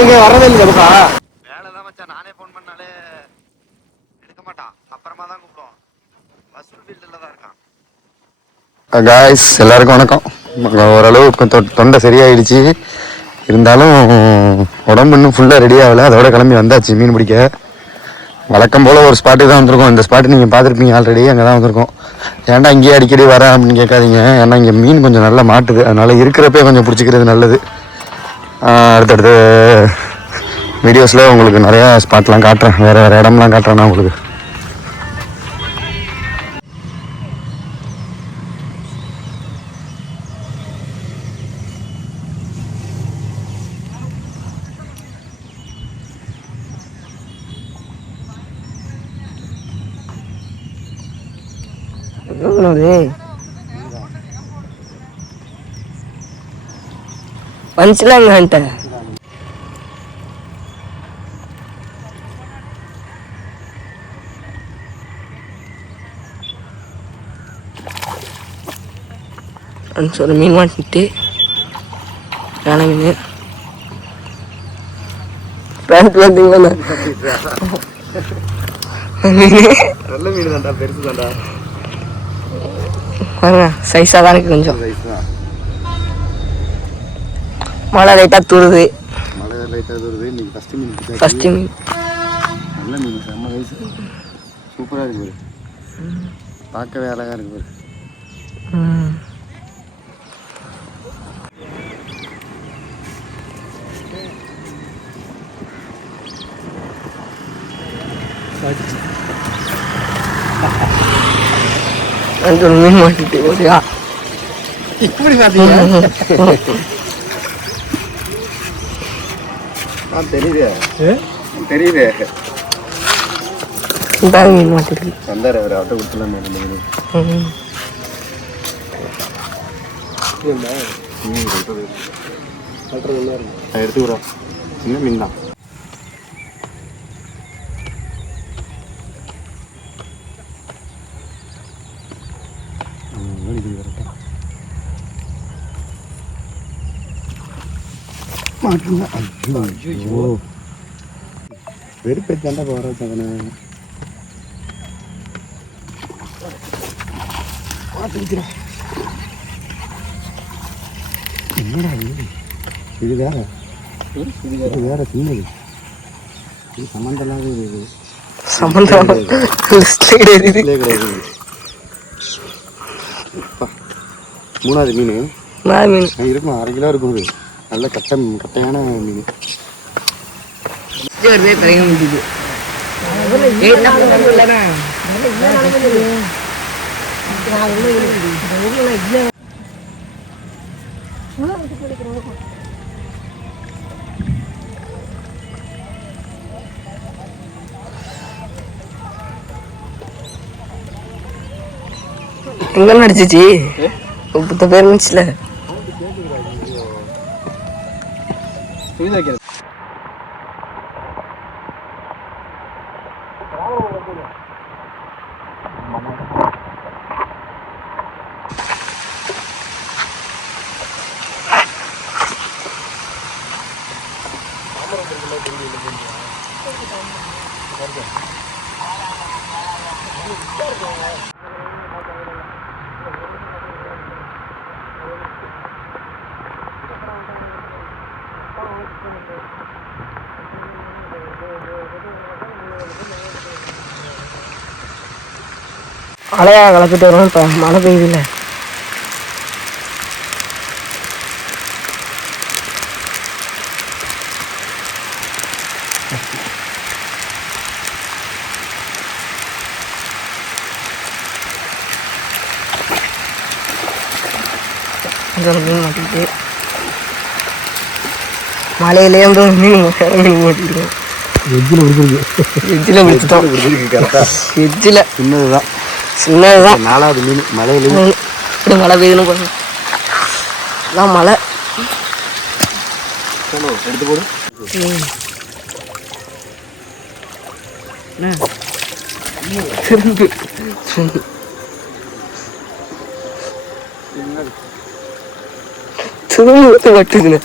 இங்க வரவே இல்லை பக்கா. வேலைதான் மச்சான், நானே ஃபோன் பண்ணாலே எடுக்க மாட்டான், அப்புறமா தான் கூப்பிடுவான். வசூல் ஃபீல்டில் தான் இருக்கான். காய்ஸ் எல்லாருக்கும் வணக்கம். ஓரளவு தொண்டை சரியாயிடுச்சு, இருந்தாலும் உடம்பு இன்னும் ஃபுல்லாக ரெடி ஆகலை. அதோட கிளம்பி வந்தாச்சு மீன் பிடிக்க. வழக்கம் போல் ஒரு ஸ்பாட்டுக்கு தான் வந்திருக்கோம். இந்த ஸ்பாட்டு நீங்கள் பார்த்துருப்பீங்க ஆல்ரெடி, அங்கே தான் வந்திருக்கோம். ஏன்டா இங்கேயே அடிக்கடி வரேன் அப்படின்னு கேட்காதீங்க, ஏன்னா இங்கே மீன் கொஞ்சம் நல்லா மாட்டுது, அதனால் இருக்கிறப்பே கொஞ்சம் பிடிச்சிக்கிறது நல்லது. அடுத்தடுத்து வீடியோஸில் உங்களுக்கு நிறையா ஸ்பாட்லாம் காட்டுறேன், வேறு வேறு இடம்லாம் காட்டுறேன் நான் உங்களுக்கு. పంచలేం అంటే ஒரு மீன் மாட்டிட்டு யானை மீன் பார்த்தீங்களா, நல்ல மீன் தான்டா, பெருசு தான்டா. சைஸாக தான் இருக்கு கொஞ்சம். மழை லைட்டாக தூருது. இன்னைக்கு ஃபஸ்ட்டு மீன் நல்ல மீன், செம்ம வயசு, சூப்பராக இருக்கு பாரு, பார்க்கவே அழகாக இருக்கு பாரு. ஒரு மீன் மாட்டிட்டு ஓடியா இப்படி பார்த்தீங்க தெரியுது தெரியுது. மீன் மாட்டிருக்கு சந்தார ஒரு ஆட்டோ கொடுத்துலாம் எடுத்துக்கிறோம். சின்ன மீன் தான். வெறுப்பை சண்டை போகிற தவணை என்னடா இது வேற, இது வேற சின்னது, இது சம்மந்தம் இது சம்மந்தம் கிடையாது. மூணாவது மீன் இருக்கும், 1/2 கிலோ இருக்கும். இது நல்ல கட்டையான மீன். எங்க நடிச்சிச்சு புத்த பேர் இருந்துச்சுல. அலையா கலப்பிட்டு வரும். இப்போ மழை பெய்யுதுல்ல, மீன் மாட்டிட்டு மலையிலே வந்து மீன் மாட்டிருக்கோம். எஜ்ஜில் பிடிச்சிட்டோம். எஜ்ஜில் சின்னதுதான் சின்னதுதான் 4வது மீன். மலையில இப்படி மழை பெய்யுதுன்னு போதும், அதான் மழை. எடுத்து போடு. திரும்பி திரும்ப வட்டுதுண்ணே.